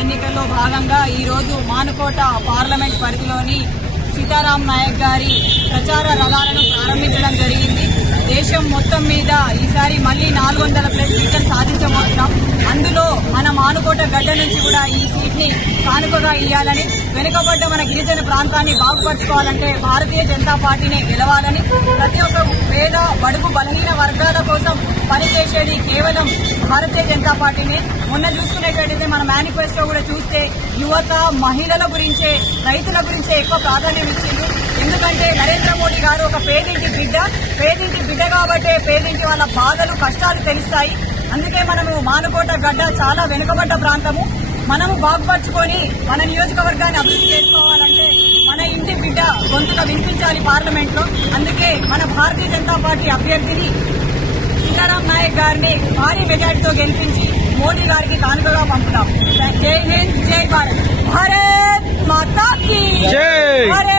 ఎన్నికల్లో భాగంగా ఈరోజు మానుకోట పార్లమెంట్ పరిధిలోని సీతారాం నాయక్ గారి ప్రచార రథాలను ప్రారంభించడం జరిగింది. దేశం మొత్తం మీద ఈసారి మళ్లీ 400+ సీట్లను సాధించబోతున్నాం. అందులో మన మానుకోట గడ్డ నుంచి కూడా ఈ సీట్ ని కానుకగా ఇవ్వాలని, వెనుకబడ్డ మన గిరిజన ప్రాంతాన్ని బాగుపరచుకోవాలంటే భారతీయ జనతా పార్టీనే గెలవాలని, ప్రతి ఒక్క పేద బడుగు బలహీన వర్గాల కోసం పనిచేసేది కేవలం భారతీయ జనతా పార్టీనే. మొన్న చూసుకునేటట్టయితే మన మేనిఫెస్టో కూడా చూస్తే యువత, మహిళల గురించే, రైతుల గురించే ఎక్కువ ప్రాధాన్యం ఇచ్చింది. ఎందుకంటే నరేంద్ర మోడీ గారు ఒక పేదింటి బిడ్డ కాబట్టే పేదింటి వాళ్ళ బాధలు, కష్టాలు తెలుస్తాయి. అందుకే మనము మానుకోట గడ్డ చాలా వెనుకబడ్డ ప్రాంతము. మనము బాగుపరుచుకొని మన నియోజకవర్గాన్ని అభివృద్ధి చేసుకోవాలంటే మన ఇంటి బిడ్డ గొంతుగా వినిపించాలి పార్లమెంట్ లో. అందుకే మన భారతీయ జనతా పార్టీ అభ్యర్థిని సీతారాం నాయక్ గారిని భారీ మెజార్టీతో గెలిపించి మోడీ గారికి కానుకగా పంపుతాం.